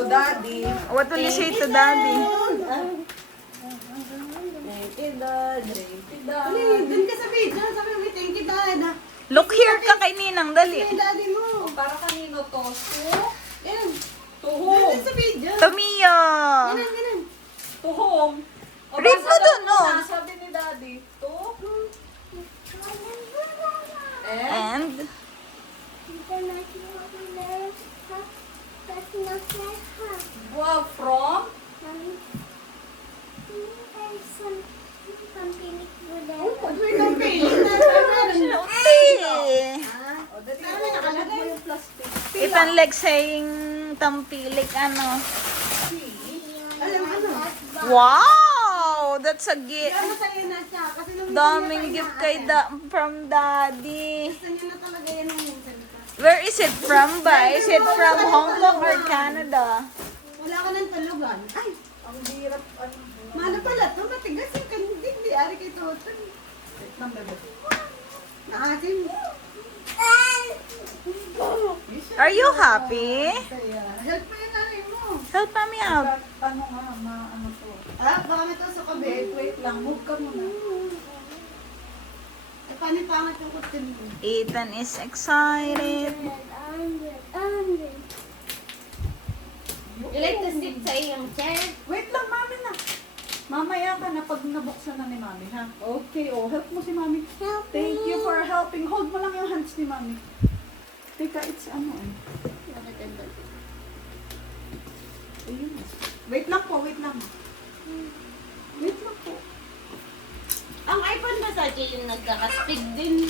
to daddy? What will you say to daddy? Thank you, dad. Thank you, dad. Dun ka sa video, sabi mo, thank you, dad. Look here ka kay Ninang, dali. Yung daddy mo. Para kanino to? Yan. To whom? Dun sa video. To Mia. Ganun. To whom? O, Read mo basa dun, daw oh. muna, sabi ni daddy. To? And? And, Wow, from? Wait lang, pili na. Meron. O, dali mo, nakalagay mo yung plastic. Itan like saying tampilik ano. Alam, ano? Wow! That's a gift. Kaya masaya na siya. Kasi nung Daming gift kay from daddy. gusto niya na talaga yan nung minsan ka. Where is it from ba? Is it from Hong Kong or Canada? Wala ka ng tulugan. Ay, Ang hirap, ano. mana pala to. Matigas yung kandig. Di ari kay Toton. Wait lang, bebe. Nakasim. Are you happy? Saya. Help mo yung nanay mo. Help mommy out. Ano nga, ano to? Ah, baka may to sa kabit. Wait lang, move ka muna. Eh, paano pangat yung kutin mo? Ethan is excited. You like to sit sa iyong chair? Wait lang, mami na. Mamaya ka na pag nabuksan na ni mami, ha? Okay, oh, help mo si mami. Thank you for helping. Hold mo lang yung hands ni mami. Teka, it's ano eh. Ayun. Wait lang po, wait lang. Wait lang po. Ang iPhone ba sa yung nagkaka-speed din?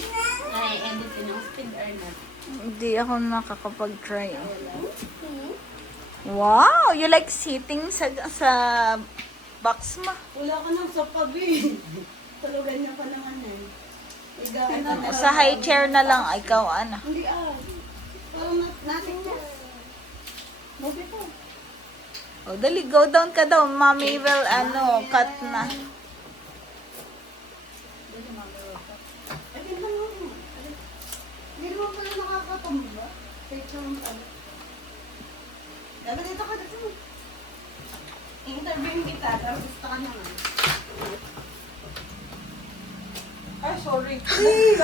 Ay, edit din ang speed or not? Hindi ako nakakapag-try. Wow! You like sitting sa box mo? Wala ka ng sopa, B. Tulugan niya pa naman eh. Iga, Sa high chair na lang, ikaw ano. Hindi ah. Parang natin niya. Move po. Oh, dali, go down ka daw. Mommy will, cut na. Ay, hindi mo. Hindi mo pala nakakatumba. Kahit naman ano. Dapat dito ka dito. I-interview kita, tapos gusto ka naman. Ay, sorry. Ay,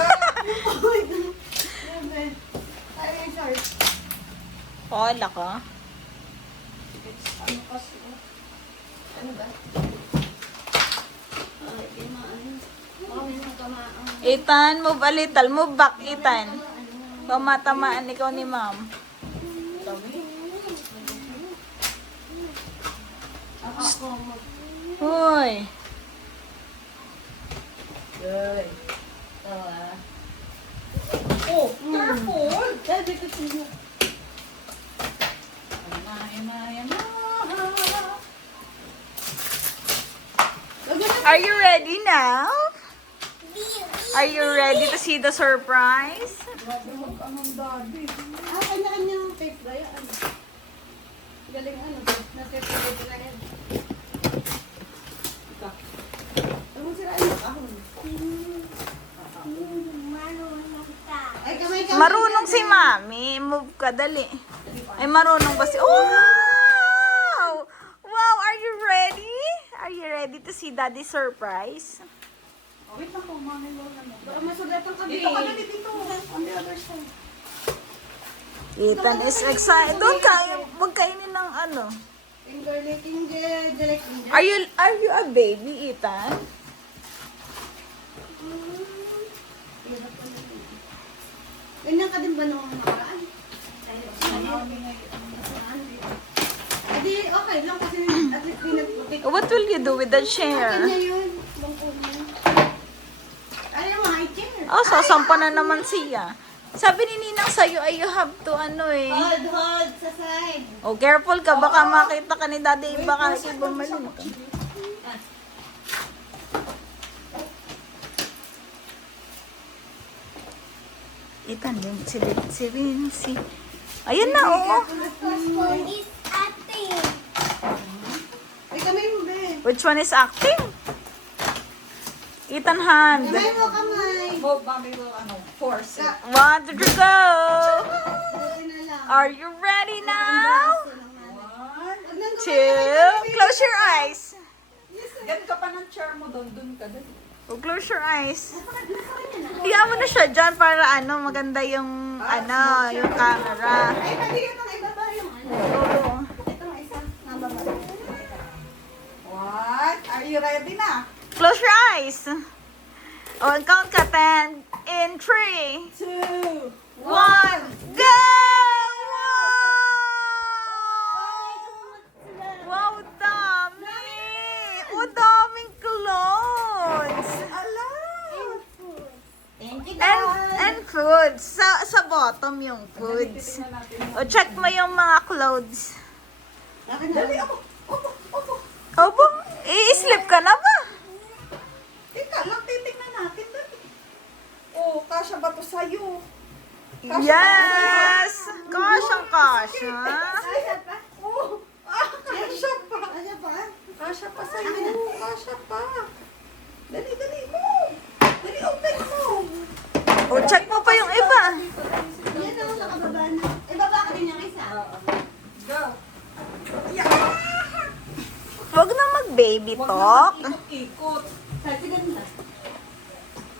short. Pala ka. It's ano kasi. Ano ba? Ay, di maano. Baka may nagkamaan. Ethan, move a little. Move back, Ethan. Pamatamaan ikaw ni ma'am. Ako, mag... Hoy. Good. Tawa. Oh, careful. Dahil dito siya. Are you ready now? Are you ready to see the surprise? Grabe mag-anong daddy. Ah, kanya-kanyang tape ba yan? Galing ano, na-tape na dito na yan. Ika. Ano sila ay nakahon? Ay, kamay. Marunong si mami. Move ka, dali. Ay, marunong ba si... Wow! Wow, are you ready? Are you ready to see daddy's surprise? Oh, wait lang po, mami. Wala na. Baka masugatan ka, Dito ka na, dito. On the other side. Ethan is excited. Doon ka, huwag kainin ng ano. Finger licking, direct finger. Are you a baby, Ethan? Ganyan ka din ba nung nakaraan? Mami ngayon. Edi, okay lang kasi at least pinagputik. What will you do with the Kanya chair? yun. Bangko niya. Ayaw mo, high chair. Oh, sasampa na naman siya. Sabi ni Ninang sa'yo ay you have to Hold, sa side. Oh, careful ka. Baka makita ka ni daddy. Baka ibumalin ka. Ethan, si Vinci. Ayan na, oh. Ay, kamay mo, be. Which one is acting? Ethan hand. Kamay mo, kamay. Move, mami will, force it. 1, 2, 3, go! Buti na lang. Are you ready now? One, 2. Close your eyes. Yan ka pa ng chair mo doon. Doon ka. Doon. Oh, close your eyes. Hiya mo na siya dyan para maganda yung, yung camera. Ay, pwede ka nang ibaba yung ano. Oo. Ito nga isa. Nababa. What? Are you ready na? Close your eyes. Oh, count ka 10. In 3, 2, 1, go! Wow, dami! Oh, daming clothes! Ala! Thank you, And foods. Sa bottom yung foods. Titingnan natin. O, check mo yung mga clothes. Dali, opo. Opo. Opo, i-sleep ka na ba? Teka lang, titingnan natin. Dali. Oh, kasya ba to sa'yo? Kasya Yes! Kasyang-kasya. Kasya pa? Oh, kasya pa. Kasya pa? Kasya pa sa'yo. Kasya pa. Dali mo. Dali, open mo. O, check mo pa yung iba. Yan o, nakababa na. Ibaba ka din yung isa. Go. Huwag na mag-baby Huwag talk. na mag-ikot-ikot. Kasi ganda.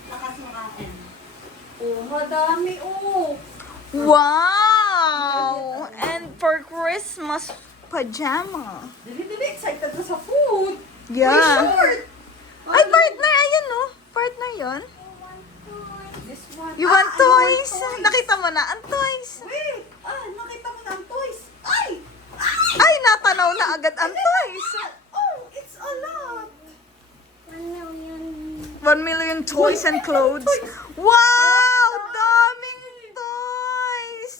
Lakas mo kain. Oh, madami, oh. Wow! And for Christmas pajama. Dali, excited na sa food. Yeah. Uy, short. Ay, partner, ayan no. Partner yon. This one. You want I toys? want Nakita mo na ang toys. Wait, nakita mo na ang toys. Ay! Ay, natanaw na agad ang toys. Oh, it's a lot. 1 million toys and clothes. Wow! Daming toys!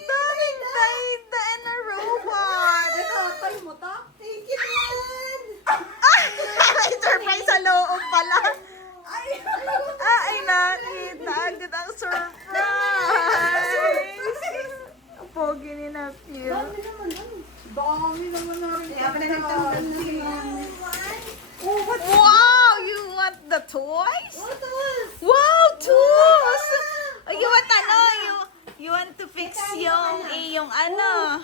Daming daida and a robot. Ito, toy mo ta? Thank you, man. May surprise sa loob pala. Ay! Ay, nakita agad ang surprise. Ang pogi ni Nephew. Dami naman, ano? Dami naman na rin. Kaya pinagtanggal na si Mami. Oh, what? Wow! You want the toys? What else? Wow, tools! Oh, you want You want to fix yung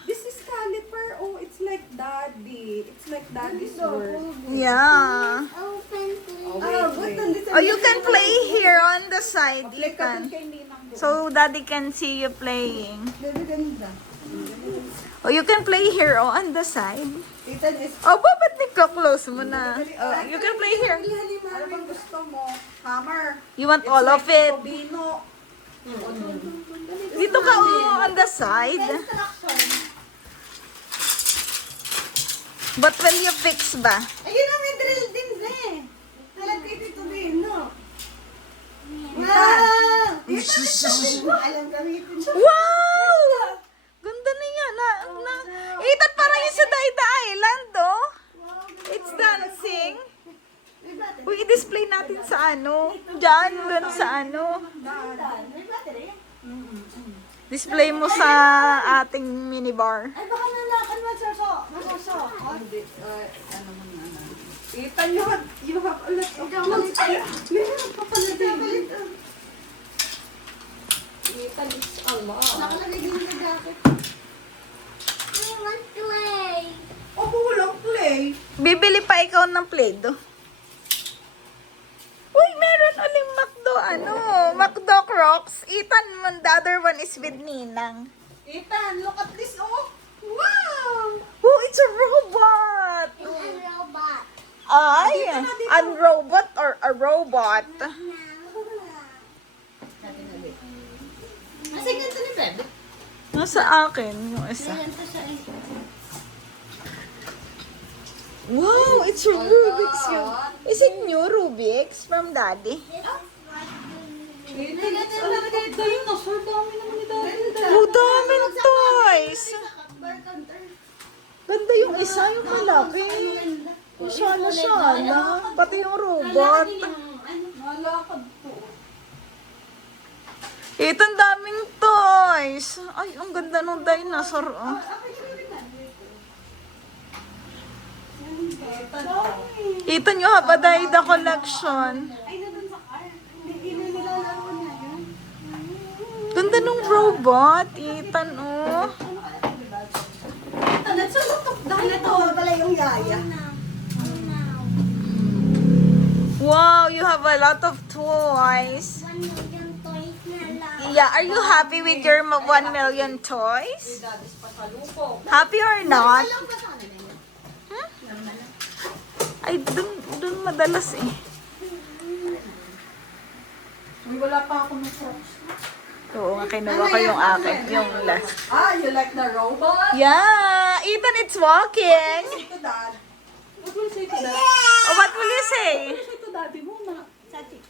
This is caliper. Oh, it's like daddy. It's like daddy's work. Yeah. Oh, Ah, wait. Oh, you can play here on the side, Play ka Ethan. dun kay Ninang doon. So daddy can see you playing. Baby, ganda. Oh, you can play here on the side. Ethan is... Oh, bakit niko-close mo na? Oh, you can play here. Ano bang gusto mo? Hammer. You want It's all like of it? Tobino. Dito ka on the side. Instruction. But will you fix ba? Ayun na, may drill din eh. Nalagay dito din, no? Wow! Alam gamitin siya. Wow! Ganda na yan. Ethan, parang yung sa Daida Island, oh. It's dancing. May battery. Uy, i-display natin sa Diyan, dun sa May battery? Display mo sa ating minibar. Ay, baka nanakan mo, sir. Masosok. Hindi. Ano mo na. Ethan, you have a lot of Ikaw ulit. Meron pa pala din. Ito. Ethan, it's a lot. Nakalagay din sa jacket. Oh, walang play. Bibili pa ikaw ng Play-Doh. Uy, meron uling McDo, McDo Crocs. Ethan, the other one is with Ninang. Ethan, look at this, oh. Wow! Oh, it's a robot. Ay, a robot or a robot. Kasi ganito ni Bebe. Nasa akin yung isa. Ganito siya eh. Wow, it's a Rubik's Cube. Is it new Rubik's from Daddy? Ethan, it's a lot of dinosaur. Dami naman ni Daddy. Oh, daming toys. Bar counter. Ganda yung isa, yung malaki. Sana. Pati yung robot. Malakad po. Ito, ang daming toys. Ay, ang ganda ng dinosaur. Oh. Ethan, you have a Daida collection. Ay, nandun sa car. Hindi nilalaro na yun. Ganda ng robot. Ethan, oh. Ethan, it's a lot of Natuwa pala yung yaya. Wow, you have a lot of toys. 1 million toys na lang. Yeah, are you happy with your 1 million toys? Daddy's pasalubong. Happy or not? Alam ba sa kanila yun? Normal lang. Ay, dun madalas eh. Uy, wala pa ako ng socks. Oo nga, kinuha ko yung akin, yung last. Ah, you like the robot? Yeah, even it's walking. Say to dad. What will you say to dad? Oh, what will you say? What will you say to daddy muna?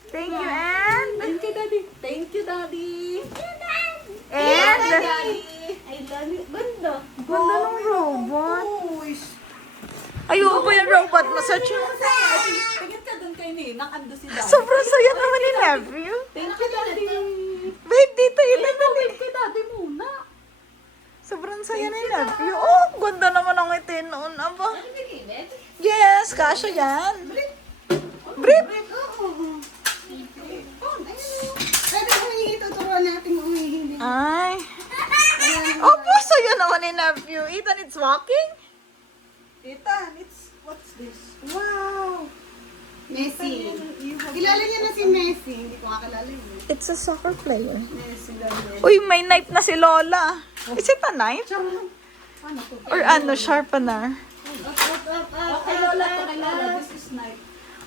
Thank you, and... Thank you, daddy. Thank you, daddy. And... Daddy. Ay, dami. Ganda. Ganda ng robot. Uy. Ayoko pa yung robot mo sa Tingin ka dun kay Ninang. Ando si daddy. Sobrang saya naman ni nephew. Thank you, daddy. Babe, dito yun na Wave kay daddy muna. Sobrang saya ni nephew. Oh, ganda naman ang itin noon. Aba. Yes, kasha yan. Brief. Oo. Pwede humihingi, tuturuan natin humihingi. Ay. Opo, saya naman ni nephew. Ethan, it's walking? Ethan, what's this? Wow. Messi. Kilala niya na si Messi. Hindi ko kakilala yun. It's a soccer player. Messi lang yan. Uy, may knife na si Lola. Is it a knife? Ano to? Or ano, sharpener? Okay, Lola, to kay Lola. This is knife.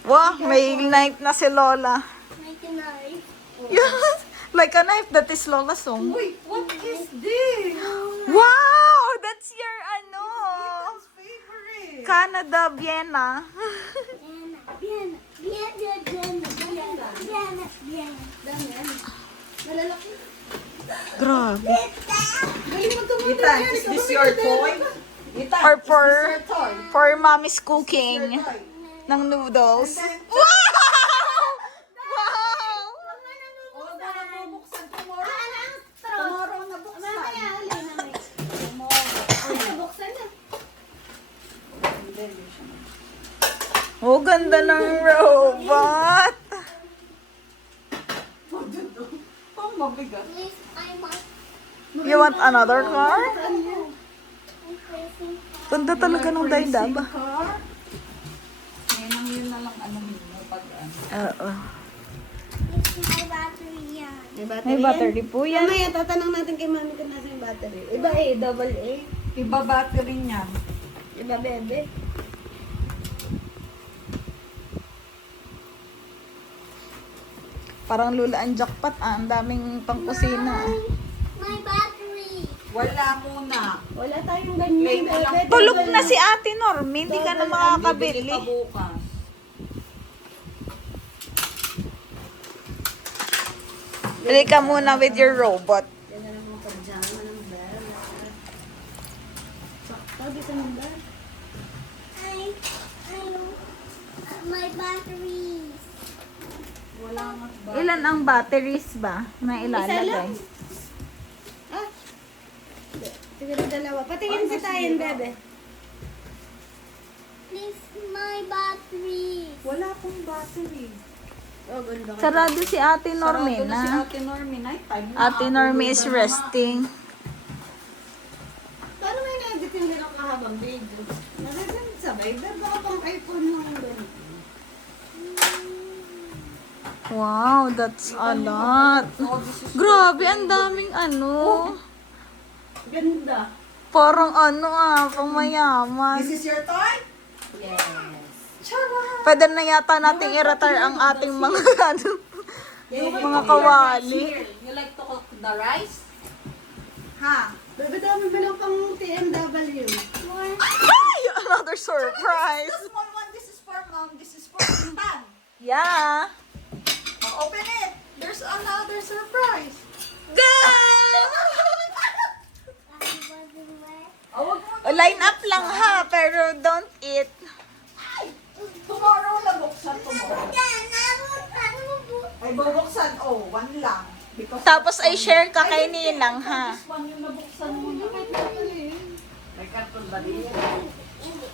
Wow, may knife na si Lola. Make a knife. Yes, like a knife that is Lola's own. Wait, what is this? Wow, that's your ano, Ethan's favorite. Canada, Vienna. Vienna. Malalaki. Grabe. Galing mo tumulong Ethan, yan. is this your toy? Ethan, Or is for this your toy? for mommy's Your cooking toy. ng noodles. And then- Wow! Wow! Oh, na nabubuksan tomorrow. Tomorrow nabuksan. Mamaya uli na may. Tomorrow. Ay, nabuksan na. And then, yun siya. Oh, ganda ng robot. Oh, dun, oh. Pang mabigat. Please, I must. You want another car? Ano yan? I'm pressing. Ganda talaga ng daydaba. Car. Ngayon yun na lang ano mo pag ano. Oo. It's my battery yan. May battery po yan. Mamaya tatanong natin kay mami kung nasa yung battery. Iba double A. Iba battery niya. Iba bebe. Parang lulaan jackpot ah. Ang daming pangkusina ah. My battery. Wala muna. Wala tayong ganyan, Play mo lang. bebe. Tulog na si Ate Norm. Hindi ka na Bibili makakabili. pa bukas. Bili ka muna with your robot. Yan na lang mga pajama ng bebe. Sakto, dito ng bebe. My batteries. Wala nga ba? Ilan ang batteries ba na Isa ilalagay? lang. Ah. Siguro dalawa. Patingin si Tayan, bebe. Please, my batteries. Wala akong battery. Oh, ganda ka. Sarado si Ate Sarado na si Normina. Ate Normie. Night time na. Ate Normie is resting. Paano may na-edit yung gano'ng kahabang video? Nakasan sabay, bebe, baka pang iPhone lang ang gano'n. Wow, that's a lot. Oh, this is Grabe, ang daming ano. Ganda. Parang ano ah, pamayaman. This is your toy? Yes. Charot! Pwede na yata nating i-retire ang ating mga ano, mga kawali. You like to cook the rice? Ha? Bebe, dami ba lang pang TMW? Ay! Another surprise! The small one, this is for mom, this is for Ethan. Yeah! Oh, open it! There's another surprise. Go! Oh, wag mo. Line up lang ha, pero don't eat. Tomorrow nabuksan tomorrow. Ay, bubuksan. Oh, one lang. Because Tapos ay share ka kay Ninang ha. this one yung nabuksan mo na. May karton ba diyan?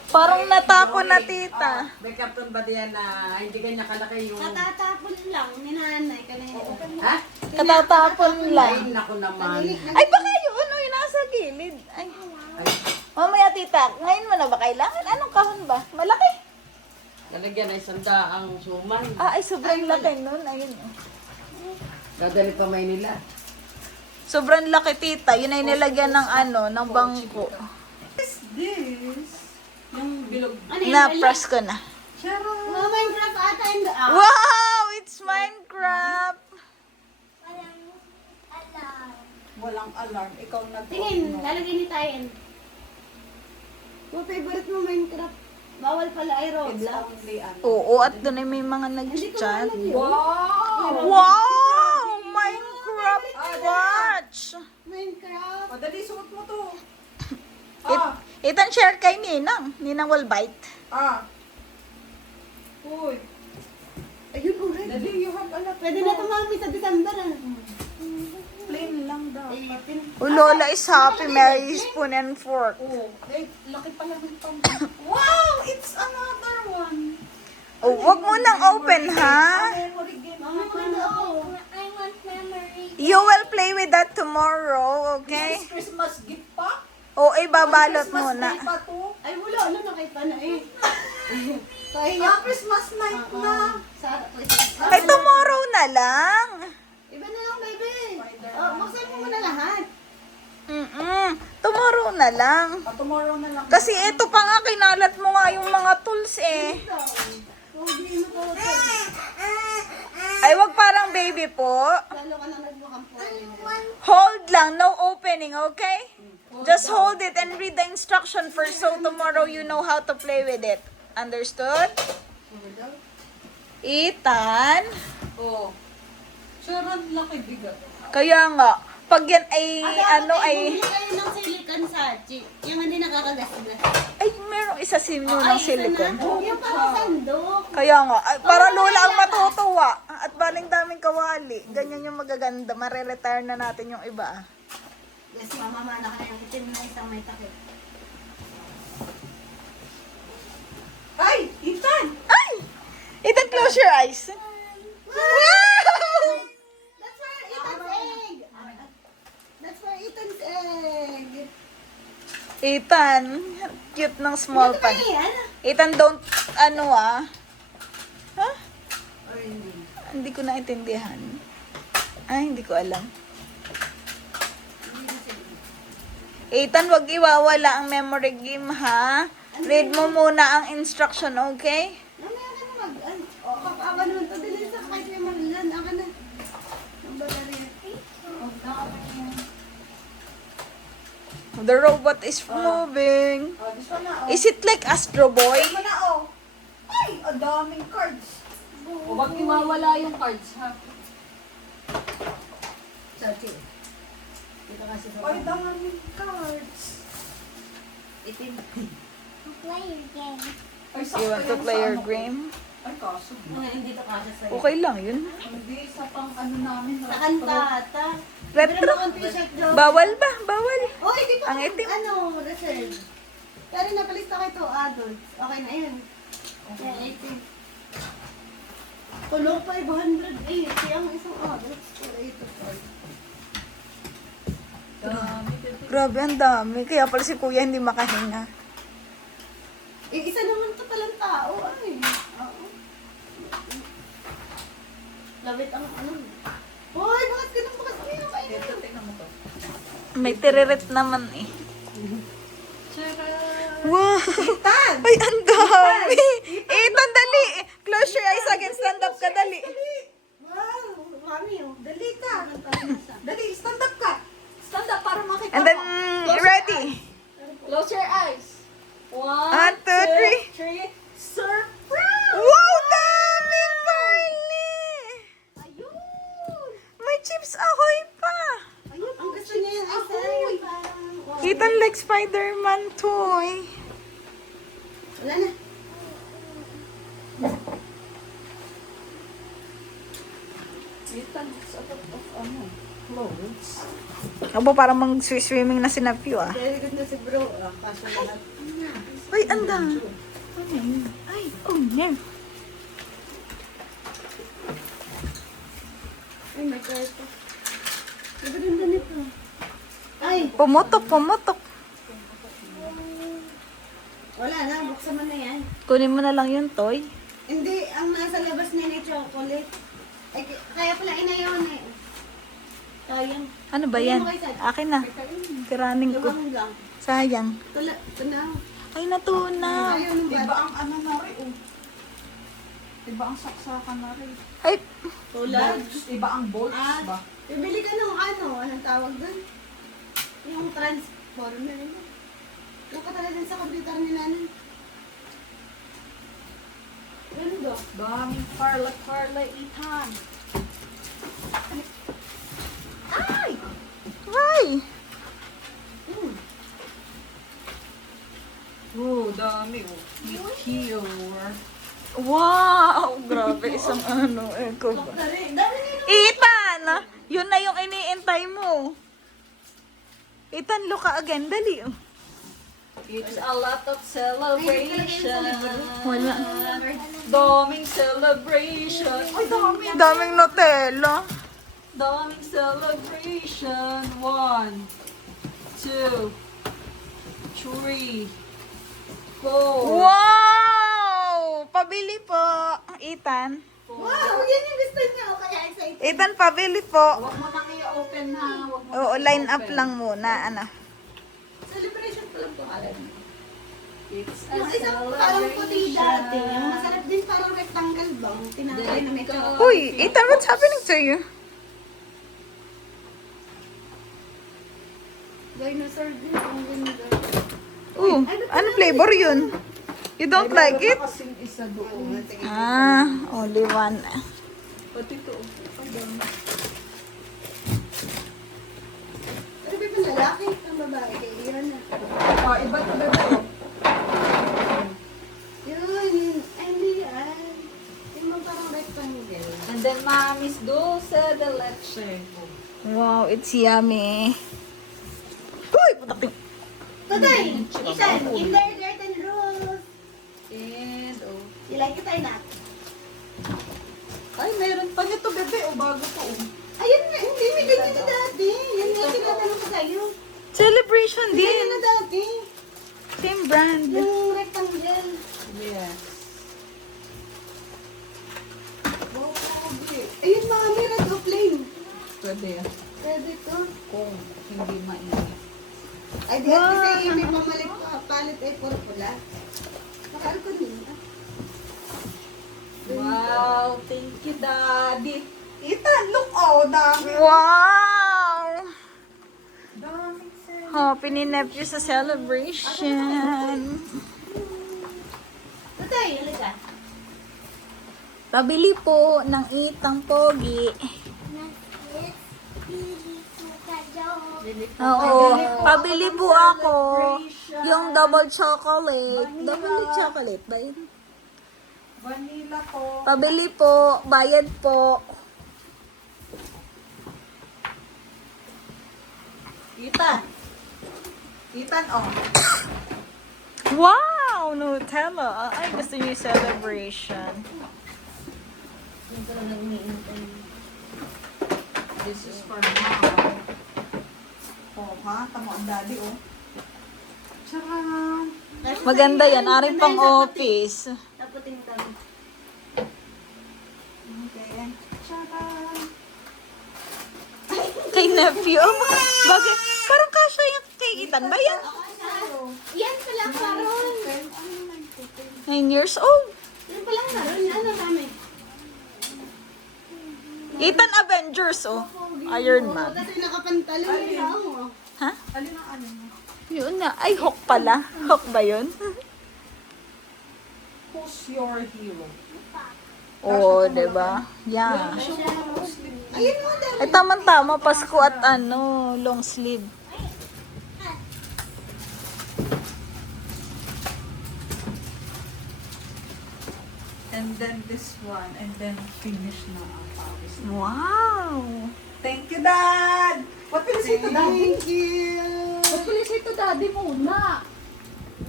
Parang natapon na tita. May karton ba diyan na hindi ganyan kalaki yung... Katatapon lang, ni nanay. Kanina. Ha? Katatapon lang. Ay, naku naman. Ay baka yun, oh, yung nasa gilid. Ay. Ay, Mamaya tita? Ngayon mo na ba kailangan? Anong kahon ba? Malaki? Lalagyan ay sandaang suman. Ay, sobrang laki nun. Ayun. Oh. Dadali pa Maynila. Sobrang laki, tita. Yun ay nilagyan ng ng bangko. What is this? Yung bilog. Na-press ko na. Sharon. Oh, Minecraft ata yung Wow! It's Minecraft! Walang alarm. Walang alarm. Ikaw nag Tingin, lalagay ni Tayen. Kung favorite mo Minecraft, bawal pala ay It's Roblox. only ano. Oo, at doon ay may mga nag-chat. Wow! Wow! Minecraft watch! Minecraft. Madali, suot mo to. Itan share kay Ninang. Ninang will bite. Uy. Ayun, already. Dali, you have a lot. Pwede na ito mami sa December. Plain lang daw. Oh, Lola is happy. May spoon and fork. Oh, laki pala ng pang. Wow! It's another one. Oh, wag mo nang open, ha? Memory game. Mami, maganda ako. I want memory. You will play with that tomorrow, okay? This Christmas gift pa? O, ibabalot Christmas muna. day pa to? Ay, wala. Ano, nakita na eh. Christmas night na. Sarap. Ay, tomorrow na lang. Iba na lang, baby. Oh, buksan mo muna lahat. Tomorrow na lang. Tomorrow na lang. Kasi ito pa nga, kinalat mo nga yung mga tools eh. Hindi mo to. Ay, wag parang baby po. Lalo ka nang nagmukhang po. Hold lang, no opening, okay? Just hold it and read the instruction first so tomorrow you know how to play with it. Understood? Ethan? Oh. Sharon, laki bigat. Kaya nga, pag yan ay, Bumili kayo ng silicon sachi. Yung hindi nakakagasgas. ay, merong isa sinyo ng silicone. Yung parang sandok. Kaya nga, ay, para Lola ang matutuwa. At baling daming kawali. Ganyan yung magaganda. Mare-retire na natin yung iba. Ah. Yes, mamamana ka na yung itim na isang may takip. Ay! Ethan! Ay! Ethan, close your eyes. Wow! That's for Ethan's egg. That's for Ethan's egg. Ethan, cute ng small pan. Ayan. Ethan, don't, Ha? Or hindi. Hindi ko naintindihan. Ay, hindi ko alam. Ethan, wag iwawala ang memory game, ha? Read mo muna ang instruction, okay? Mamaya ka na mag... O, kakawa naman to. Dali sa kahit may marilan. Aka na. Ang batarya. The robot is moving. Oh, this one na, oh. Is it like Astro Boy? This one na, oh. Ay, ang daming cards. O, wag iwawala yung cards, ha? Sachi. Dito kasi sa... Ay, daming cards. Itim. Play your game. Ay, You want to play your game? Ay, kaso. Mga hindi to kasi sa'yo. Okay lang yun. Hindi, sa pang ano namin. Sa kantata. Retro. Pero t-shirt daw. Bawal ba? Bawal. Oh, hindi pa. Ang itim. Ano, reserve. Pero napalista ko ito, adults. Okay na yun. Kaya itim. Kulong 580. Ang isang adults. 485. Grabe, ang dami. Kaya pala si kuya hindi makahinga. Isa naman ito palang tao. Ay. Oo. Lawit ang ano. Hoy, bukas ka ng bukas. Ay, okay na. Ito, tingnan mo to. May tiririt naman eh. Tcharan! Wow! Ay, ang dami! Ethan, dali! Close your eyes again. Stand up ka, dali. Wow, mami oh. Dali ka. Dali, stand up ka. Stand up para makita And then, mo. ready? Close your eyes. 1, 1, 2, 3. 3. Surprise! Wow, dami, Carly! Ayun. May Chips Ahoy pa! Ayun, ang gusto niya yung isa. Yung parang... wow. Ethan like Spider-Man toy. Wala na. Ethan, it's a lot of ano, clothes. Abo, parang mag-swimming na si Napio ah. Very good na si bro. Kaso lahat. Ay, ang dami. Ano yun? Ay, oh no. Ay, may karto. Ang ganda nito. Ay, Pumutok, pumutok. Wala na, buksan mo na yan. Kunin mo na lang yung toy. Hindi, ang nasa labas na yung chocolate. Eh, kaya pala inayaw na eh. Sayang. Ano ba yan? Akin na. Kiraning ko. Lumangon lang. Sayang. Tunaw. Ay, natunaw. Ayaw ng Diba bata. ang ano na rin, oh. Diba ang saksakan na rin. Ay, Tulad. Bolts. Iba ang bolts Ah, ba? bibili ka ng ano, anong tawag doon? Yung transformer. Yung katulad din sa computer ni nanay. Ganun do. Daming Carla, Ethan. ay! Ay! Oh, dami, oh. Meteor. Wow! Grabe, isang ano. Ko ba? Dari, dami nila. Ethan! Yun na yung iniintay mo. Ethan, look ka again. Dali. It's a lot of celebration. Wala. Daming celebration. Ay, dami. Daming Nutella. Daming celebration. 1, 2, 3, 4. Wow! Pabili po. Ethan. Wow, yan yung gusto niyo. Kaya excited. Ethan, pabili po. Huwag mo nang i-open ha. Huwag mo Oo, line up lang muna. Ano? Celebration pa lang po. It's a Yung isang parang puti dati. Yung masarap din parang rectangle bang. Tinapay na may chocolate. Uy, Ethan, what's happening to you? Dinosaur din. Ang ganda. Ooh, ano flavor yun? You don't like it? kasing isa doon. Ah, only one. Pati ito. Ay, dami. Pero ba yung lalaki? Ang babae. Kaya yun. Ah, iba ito, bebe. Yun. Ay, hindi yan. Yung mga parang rectangle. And then, Mommy's dulce de leche. Wow, it's yummy. Uy, putak. Today, Ethan, kindergarten rules. And, oh. You like it or not? Ay, meron pa nito, bebe. O, bago to, oh. Ayun nga, hindi may ganyan na dati. Yan nga tinatanong ko sa'yo. Celebration Ganyan na din. dati. Same brand. Yung rectangle. Yes. Wow, grabe. Ayun, mami, red o plain. Pwede. Pwede to. Kung hindi mainit. Ay, di at kasi may pamalit ko. Palit ay puro pula. Nakal ko din. Wow, thank you, Daddy. Ethan, look, oh, dami. Wow! Daming celebration. Happy ni nephew sa celebration. Today, halika. Pabili po ng itang pogi. Oo, pabili po ako yung double chocolate. Double chocolate ba yun? Vanilla po. Pabili po, bayad po. Ethan. Ethan, oh. Wow! Nutella. Ay, gusto niyo yung celebration. This is for mom. Oh, ha? Tama ang daddy, oh. Charan! Maganda yan. Aring pang office. Taputin kami. Okay. Charan! Kay nephew. Oh, bakit? Parang kasha yung kay Ethan ba yan? Yan pala, Maron. 9 years old. Yan pala, Maron. Ano kami? Ethan Avengers, oh. Iron Man. Kasi nakapantalon nila ako. Ha? Alin ang ano mo? Yun na. Ay, Hawk pala. Hawk ba yun? Who's your hero? Oo, diba? Yeah. Ayun mo, dami. Ay, tama-tama. Pasko at ano, long sleeve. And then this one. And then finish na ang pawis. Wow! Thank you, Dad! What will you say to Daddy? Thank you. What will you say to Daddy muna?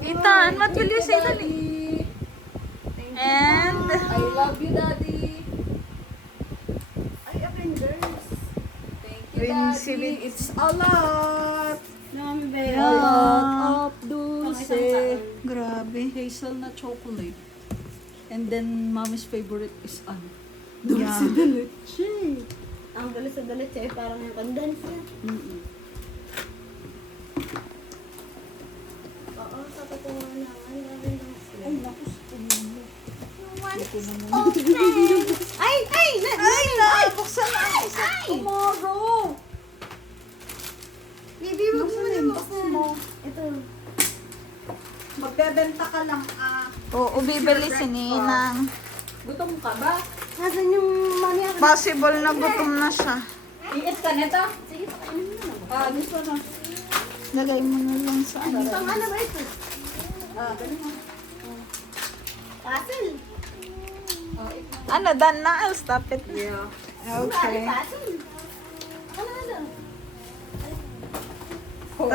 Ethan, what will you say to Daddy? And, I love you, Daddy. Ay, Avengers. Thank you, Daddy. It's a lot. Nami ba A yun? lot of dulce. Grabe. Hazelnut chocolate. And then, mommy's favorite is ano? Yeah. Dulce de leche. Ang galit sa galit eh, parang yung condensed yan. Mm-mm. Oo, sabi ko nga naman, gawin lang sila. Ay, naku, sumili. Ay! Ay! Ay, buksan na ang isa. Tomorrow! Baby, wag mo na box buksan. mo. Ito. Magbebenta ka lang, Oo, bibili si Ninang. Gutom ka ba? Nasaan yung mami ako? Possible na gutom na siya. Iit ka nito? Sige, pakainin mo na. Gusto na. Lagay mo na lang sa ano. Pang ano ba ito? Dali mo. Puzzle. Ano, done na? I'll stop it. Yeah. Okay. Puzzle. Ano? Oh,